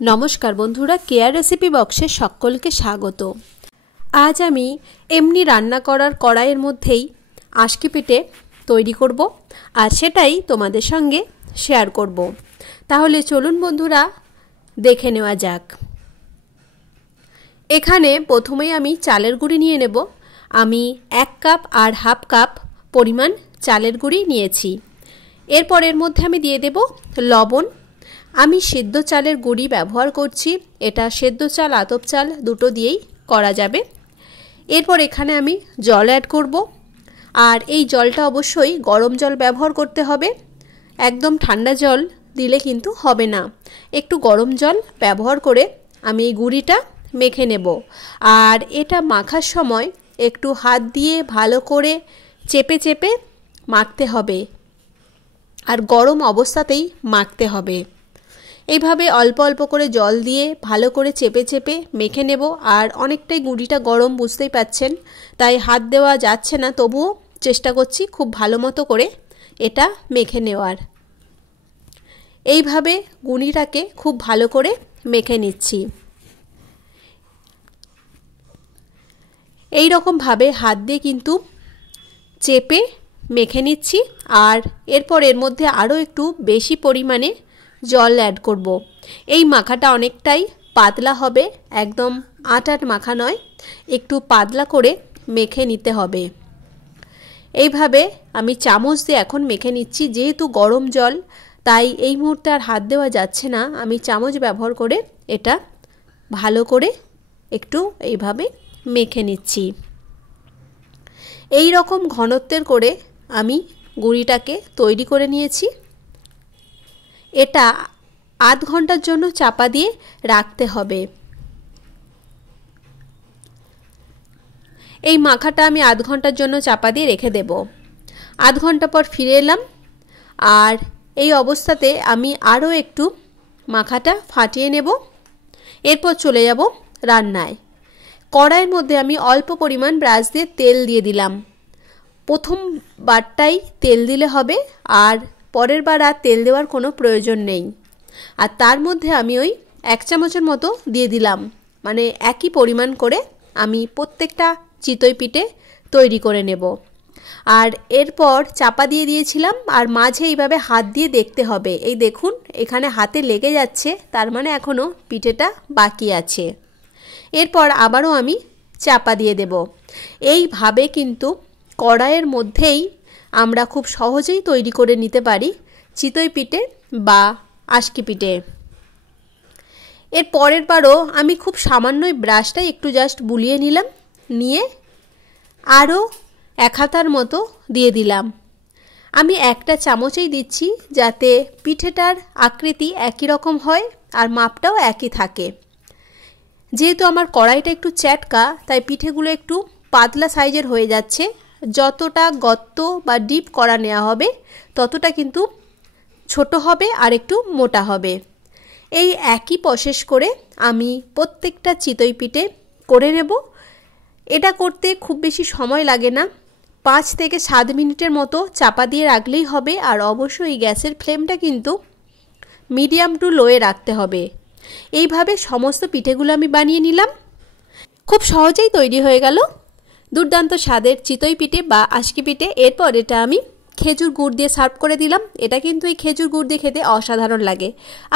नमस्कार बंधुरा care recipe बक्से सकलके स्वागत। आज आमी एमनी रान्ना करार कड़ाइयेर मध्येई आशकी पिठे तैरी करब और सेटाई तोमादेर संगे शेयर करब। ताहले चलुन बंधुरा देखे नेওয়া যাক। एखाने प्रथमेই आमी चालेर गुड़ी निये नेब। आमी 1 कप और हाफ कप परिमाण चालेर गुड़ी नियेछि। एरपर एर मধ্যে आमी दिये देब लवण। आमी सेদ্ধ चालेर गुड़ी व्यवहार करछि। एटा सेদ্ধ चाल आतप चाल दुटो दिएई करा जाबे। एरपर एखाने आमी जल ऐड करब और এই জলটা অবশ্যই গরম জল ব্যবহার করতে হবে। একদম ঠান্ডা জল দিলে কিন্তু হবে না। একটু গরম জল ব্যবহার করে আমি এই গুড়িটা মেখে নেব। আর এটা মাখার সময় একটু হাত দিয়ে ভালো করে চেপে চেপে মাখতে হবে আর গরম অবস্থাতেই মাখতে হবে। এইভাবে অল্প অল্প করে জল দিয়ে ভালো করে চেপে চেপে মেখে নেব। আর অনেকটাই গুঁড়িটা গরম বুঝতেই পাচ্ছেন, তাই হাত দেওয়া যাচ্ছে না, তবুও চেষ্টা করছি খুব ভালো মতো করে এটা মেখে নেওয়ার। এইভাবে গুঁড়িটাকে খুব ভালো করে মেখে নিচ্ছি। এই রকম ভাবে হাত দিয়ে কিন্তু চেপে মেখে নিচ্ছি। আর এরপর এর মধ্যে আরও একটু বেশি পরিমাণে জল অ্যাড করব। এই মাখাটা অনেকটাই পাতলা হবে, একদম আটার মাখা নয়, একটু পাতলা করে মেখে নিতে হবে। এইভাবে আমি চামচ দিয়ে এখন মেখে নিচ্ছি। যেহেতু গরম জল তাই এই মুহূর্তে আর হাত দেওয়া যাচ্ছে না, আমি চামচ ব্যবহার করে এটা ভালো করে একটু এইভাবে মেখে নিচ্ছি। এই রকম ঘনত্বের করে আমি গুঁড়িটাকে তৈরি করে নিয়েছি। এটা আধ ঘন্টার জন্য চাপা দিয়ে রাখতে হবে। এই মাখাটা আমি আধ ঘন্টার জন্য চাপা দিয়ে রেখে দেব। আধ ঘন্টা পর ফিরে এলাম আর এই অবস্থাতে আমি আরও একটু মাখাটা ফাটিয়ে নেব। এরপর চলে যাব রান্নায়। কড়াইয়ের মধ্যে আমি অল্প পরিমাণ ব্রাশ দিয়ে তেল দিয়ে দিলাম। প্রথম বারটাই তেল দিলে হবে, আর পরের বার আর তেল দেওয়ার কোনো প্রয়োজন নেই। আর তার মধ্যে আমি ওই 1 চামচের মতো দিয়ে দিলাম, মানে একই পরিমাণ করে আমি প্রত্যেকটা চিতই পিঠে তৈরি করে নেব। আর এরপর চাপা দিয়ে দিয়েছিলাম আর মাঝে এইভাবে হাত দিয়ে দেখতে হবে। এই দেখুন এখানে হাতে লেগে যাচ্ছে, তার মানে এখনও পিঠেটা বাকি আছে। এরপর আবারও আমি চাপা দিয়ে দেব। এইভাবে কিন্তু কড়াইয়ের মধ্যেই আমরা খুব সহজেই তৈরি করে নিতে পারি চিতই পিঠে বা আশকি পিঠে। এর পরের বারও আমি খুব সামান্যই ব্রাশটাই একটু জাস্ট বুলিয়ে নিলাম, নিয়ে আরও 1 হাতার মতো দিয়ে দিলাম। আমি একটা চামচেই দিচ্ছি যাতে পিঠেটার আকৃতি একই রকম হয় আর মাপটাও একই থাকে। যেহেতু আমার কড়াইটা একটু চ্যাটকা তাই পিঠেগুলো একটু পাতলা সাইজের হয়ে যাচ্ছে। যতটা গর্ত বা ডিপ করা নেওয়া হবে ততটা কিন্তু ছোট হবে আর একটু মোটা হবে। এই একই প্রসেস করে আমি প্রত্যেকটা চিতই পিঠে করে নেব। এটা করতে খুব বেশি সময় লাগে না, 5 থেকে 7 মিনিটের মতো চাপা দিয়ে রাখলেই হবে। আর অবশ্যই গ্যাসের ফ্লেমটা কিন্তু মিডিয়াম টু লোয়ে রাখতে হবে। এইভাবে সমস্ত পিঠেগুলো আমি বানিয়ে নিলাম। খুব সহজেই তৈরি হয়ে গেল দুর্দান্ত স্বাদের চিতই পিঠে বা আশকি পিঠে। এরপর এটা আমি খেজুর গুড় দিয়ে সার্ভ করে দিলাম। এটা কিন্তু এই খেজুর গুড় দিয়ে খেতে অসাধারণ লাগে।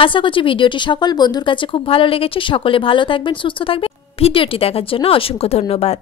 আশা করছি ভিডিওটি সকল বন্ধুর কাছে খুব ভালো লেগেছে। সকলে ভালো থাকবেন, সুস্থ থাকবেন। ভিডিওটি দেখার জন্য অসংখ্য ধন্যবাদ।